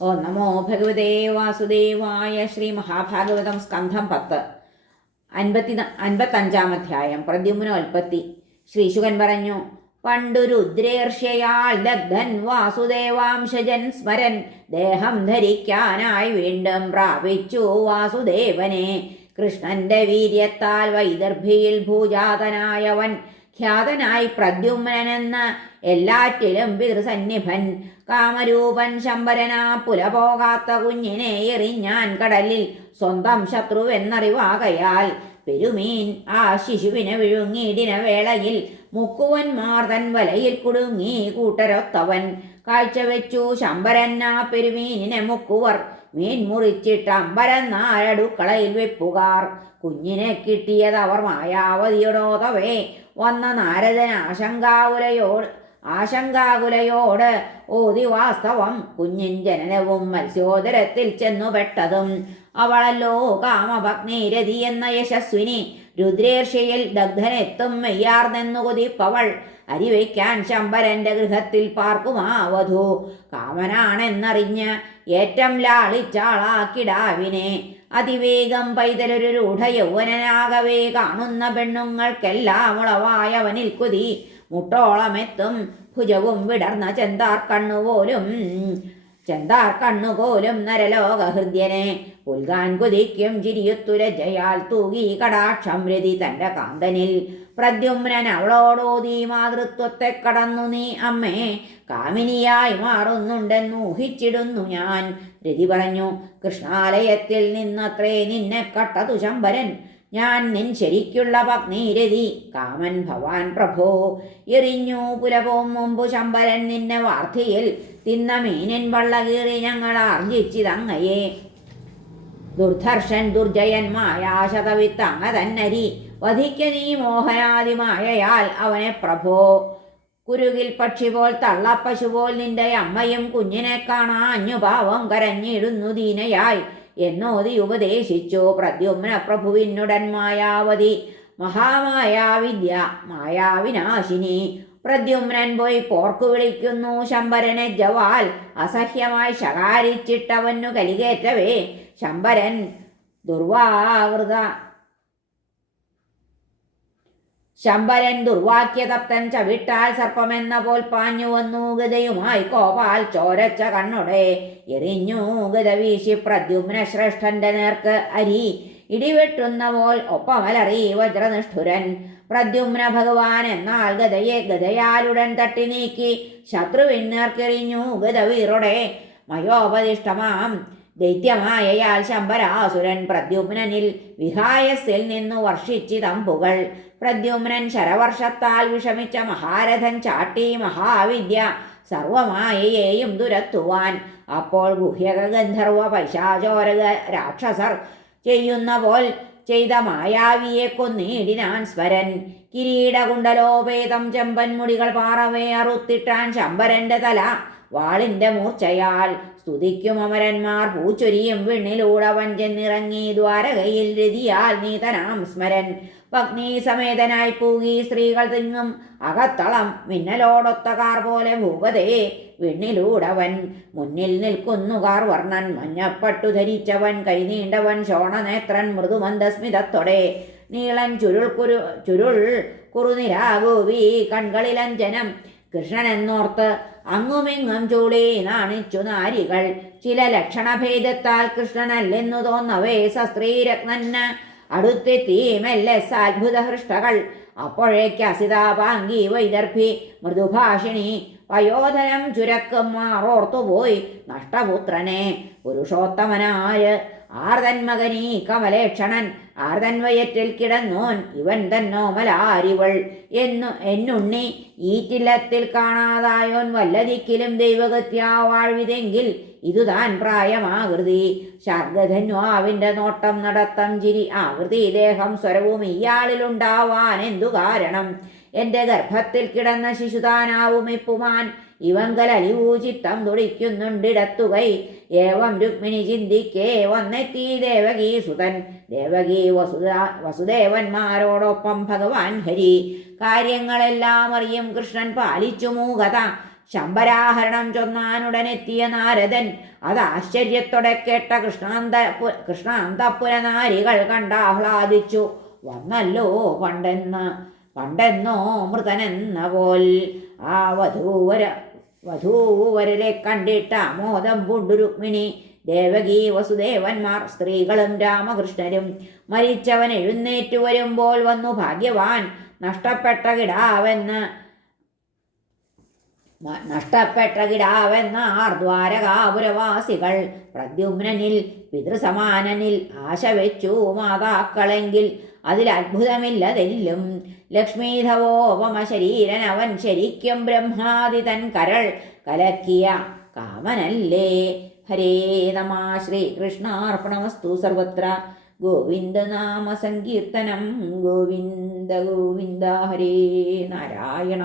ഓ നമോ ഭഗവതേ വാസുദേവായ. ശ്രീ മഹാഭാഗവതം സ്കന്ധം 10 55 പ്രദ്യുമ്നോൽപ്പത്തി. ശ്രീശുകൻ പറഞ്ഞു, പണ്ടു രുദ്രേർഷ്യയാൽ ദഗ്ധൻ വാസുദേവാംശജൻ സ്മരൻ ദേഹം ധരിക്കാനായി വീണ്ടും പ്രാപിച്ചു വാസുദേവനെ. കൃഷ്ണന്റെ വീര്യത്താൽ വൈദർഭിയിൽ ഭൂജാതനായവൻ ഖ്യാതനായി പ്രദ്യുമ്നെന്ന് എല്ലാറ്റിലും പിതൃസന്നിഭൻ. കാമരൂപൻ ശമ്പരനാ പുലപോകാത്ത കുഞ്ഞിനെ എറിഞ്ഞാൻ കടലിൽ സ്വന്തം ശത്രുവെന്നറിവാകയാൽ പെരുമീൻ ആ ശിശുവിനെ വിഴുങ്ങിയിടിന വേളയിൽ മുക്കുവന്മാർ തൻ വലയിൽ കുടുങ്ങി കൂട്ടരൊത്തവൻ. കാഴ്ചവെച്ചു ശമ്പരൻ ആ പെരുമീനിനെ മുക്കുവർ. മീൻ മുറിച്ചിട്ട് അമ്പരന്നാരടുക്കളയിൽ വെപ്പുകാർ. കുഞ്ഞിനെ കിട്ടിയതവർ മായാവതിയോടോതവേ വന്ന നാരദൻ ആശങ്കാകുലയോട് ഓതി വാസ്തവം. കുഞ്ഞിൻ ജനനവും മത്സ്യോദരത്തിൽ ചെന്നുപെട്ടതും അവളല്ലോ കാമഭഗ്നിരതി എന്ന യശസ്വിനി. രുദ്രേർഷ്യയിൽ ദഗ്ധനെത്തും മെയ്യാർന്നെന്നു കൊതിപ്പവൾ. അരിവയ്ക്കാൻ ശമ്പരന്റെ ഗൃഹത്തിൽ പാർക്കുമാ വധു. കാമനാണെന്നറിഞ്ഞ് ഏറ്റം ലാളിച്ചാളാക്കിടാവിനെ. അതിവേഗം പൈതലൊരു രൂഢ യൗവനനാകവേ കാണുന്ന പെണ്ണുങ്ങൾക്കെല്ലാം ഉളവായവനിൽ കൊതി. മുട്ടോളമെത്തും ഭുജവും വിടർന്ന ചെന്താർ കണ്ണുപോലും നരലോകഹൃദ്യനെ പുൽകാൻ കൊതിക്കും ചിരിയുത്തുലജയാൽ തൂകി കടാക്ഷം രതി തൻ്റെ കാന്തനിൽ. പ്രദ്യുമ്നൻ അവളോടോതി മാതൃത്വത്തെ കടന്നു നീ അമ്മേ കാമിനിയായി മാറുന്നുണ്ടെന്നൂഹിച്ചിടുന്നു ഞാൻ. രതി പറഞ്ഞു, കൃഷ്ണാലയത്തിൽ നിന്നത്രേ നിന്നെ കട്ടതു ശമ്പരൻ. ഞാൻ നിൻ ശരിക്കുള്ള പത്നി രതി. കാമൻ ഭവാൻ പ്രഭോ. എറിഞ്ഞു പുലപോം മുമ്പു ശമ്പരൻ നിന്നെ വാർദ്ധയിൽ. തിന്ന മീനിൻ വള്ളകീറി ഞങ്ങൾ ആർജിച്ചിതങ്ങയെ. ദുർധർഷൻ ദുർജയൻ മായാശതവിത്തങ്ങ തന്നരി. വധിക്ക നീ മോഹനാദിമായയാൽ അവനെ പ്രഭോ. കുരുകിൽ പക്ഷി പോൽ തള്ളപ്പശു പോൽ നിന്റെ അമ്മയും കുഞ്ഞിനെ കാണാഞ്ഞു പാവം കരഞ്ഞിടുന്നു ദീനയായി എന്നോതി ഉപദേശിച്ചു പ്രദ്യുമ്ന പ്രഭുവിനുടൻ മായാവതി. മഹാമായാവിദ്യ മായാവിനാശിനി. പ്രദ്യുമ്നൻ പോയി പോർക്കു വിളിക്കുന്നു ശമ്പരനെ ജവാൽ. അസഹ്യമായി ശകാരിച്ചിട്ടവനു കലികേറ്റവേ ശമ്പരൻ ദുർവാക്യതപ്തൻ ചവിട്ടാൽ സർപ്പമെന്ന പോൽ പാഞ്ഞു വന്നു ഗതയുമായി കോപാൽ ചോരച്ച കണ്ണുടെ എറിഞ്ഞു ഗത വീശി പ്രദ്യുമ്ന ശ്രേഷ്ഠന്റെ നേർക്ക് അരി. ഇടിവെട്ടുന്ന പോൽ ഒപ്പമലറി വജ്രനിഷ്ഠുരൻ. പ്രദ്യുമ്ന ഭഗവാൻ എന്നാൽ ഗതയെ ഗതയാലുടൻ തട്ടി നീക്കി ശത്രുവിൻ നേർക്കെറിഞ്ഞു ഗതവീറുടെ. മയോപദിഷ്ടമാം ദൈത്യമായയാൽ ശമ്പരാസുരൻ പ്രദ്യുമ്നനിൽ വിഹായസിൽ നിന്നു വർഷിച്ചിതമ്പുകൾ. പ്രദ്യുമ്നൻ ശരവർഷത്താൽ വിഷമിച്ച മഹാരഥൻ ചാട്ടി മഹാവിദ്യ സർവമായയെയും തുരത്തുവാൻ. അപ്പോൾ ഗുഹ്യക ഗന്ധർവ പൈശാചോരക രാക്ഷസർ ചെയ്യുന്ന പോൽ ചെയ്ത മായാവിയെ കൊന്നീടിനാൻ സ്മരൻ. കിരീടകുണ്ടലോപേതം ചെമ്പൻ മുടികൾ പാറവേ അറുത്തിട്ടാൻ ശമ്പരന്റെ തല വാളിന്റെ മൂർച്ചയാൽ. സ്തുതിക്കും അമരന്മാർ പൂച്ചൊരിയും വിണ്ണിലൂടവൻ ചെന്നിറങ്ങി ദ്വാരകയിൽ രതിയാൽ നീതനാം സ്മരൻ. പത്നി സമേതനായി പൂകി സ്ത്രീകൾ തിങ്ങും അകത്തളം മിന്നലോടൊത്ത കാർ പോലെ ഭൂപതേ വിണ്ണിലൂടവൻ. മുന്നിൽ നിൽക്കുന്നുകാർ വർണ്ണൻ മഞ്ഞപ്പട്ടു ധരിച്ചവൻ കൈനീണ്ടവൻ ശോണനേത്രൻ മൃദുമന്ദസ്മിതത്തൊടെ. നീളൻ ചുരുൾ കുറുനിരാഗോപി കൺകളിലഞ്ജനം. കൃഷ്ണനെന്നോർത്ത് അങ്ങുമിങ്ങും ചൂളി നാണിച്ചു നാരികൾ. ചില ലക്ഷണഭേദത്താൽ കൃഷ്ണനല്ലെന്നു തോന്നവേ സസ്ത്രീരത്നന് അടുത്തെത്തി മെല്ലെ സാത്ഭുത ഹൃഷ്ടകൾ. അപ്പോഴേക്ക് അസിതാപാങ്കി വൈദർഭി മൃദുഭാഷിണി വയോധനം ചുരക്കും മാറോർത്തുപോയി നഷ്ടപുത്രനെ. പുരുഷോത്തമനായ ആർതൻ മകനീ കമലേക്ഷണൻ ആർതൻ വയറ്റിൽ കിടന്നോൻ ഇവൻ തന്നോമലാരിവൾ എന്നുണ്ണി ഈറ്റില്ലത്തിൽ കാണാതായോൻ വല്ലതിക്കിലും ദൈവഗത്യാ വാഴ്വിതെങ്കിൽ ഇതുതാൻ പ്രായമാകൃതി. ശാർഗധന്വാവിൻ്റെ നോട്ടം നടത്തം ചിരി ആകൃതി ദേഹം സ്വരവും ഇയാളിലുണ്ടാവാൻ എന്തു കാരണം? എൻ്റെ ഗർഭത്തിൽ കിടന്ന ശിശുതാനാവും ഇപ്പുമാൻ. ഇവങ്കലലിവൂ ചിത്തം തുടിക്കുന്നുണ്ടിടത്തുകൈ. ഏവം രുക്മിണി ചിന്തിക്കേ വന്നെത്തി ദേവകീ സുതൻ. ദേവകീ വസുദേവന്മാരോടൊപ്പം ഭഗവാൻ ഹരി. കാര്യങ്ങളെല്ലാം അറിയും കൃഷ്ണൻ പാലിച്ചു മൂകത. ശമ്പരാഹരണം ചൊന്നാനുടനെത്തിയ നാരദൻ അത് ആശ്ചര്യത്തോടെ കേട്ട കൃഷ്ണാന്തപുര നാരികൾ കണ്ടാഹ്ലാദിച്ചു. വന്നല്ലോ പണ്ടെന്നോ മൃതനെന്ന പോൽ ആ വധൂവരരെ കണ്ടിട്ട ആമോദം പൂണ്ടു രുക്മിണി. ദേവകി വസുദേവന്മാർ സ്ത്രീകളും രാമകൃഷ്ണരും. മരിച്ചവൻ എഴുന്നേറ്റു വരുമ്പോൾ വന്നു ഭാഗ്യവാൻ നഷ്ടപ്പെട്ട കിടാവെന്നാർ ദ്വാരകാപുരവാസികൾ. പ്രദ്യുമ്നനിൽ പിതൃസമാനനിൽ ആശ വെച്ചു മാതാക്കളെങ്കിൽ അതിൽ അത്ഭുതമില്ലതെല്ലും. ലക്ഷ്മീധവോപമ ശരീരൻ അവൻ ശരിക്കും ബ്രഹ്മാദി തൻ കരൾ കലക്കിയ കാമനല്ലേ. ഹരേ നമ. ശ്രീകൃഷ്ണാർപ്പണമസ്തു. സർവത്ര ഗോവിന്ദനാമ സങ്കീർത്തനം. ഗോവിന്ദ ഗോവിന്ദ. ഹരേ നാരായണ.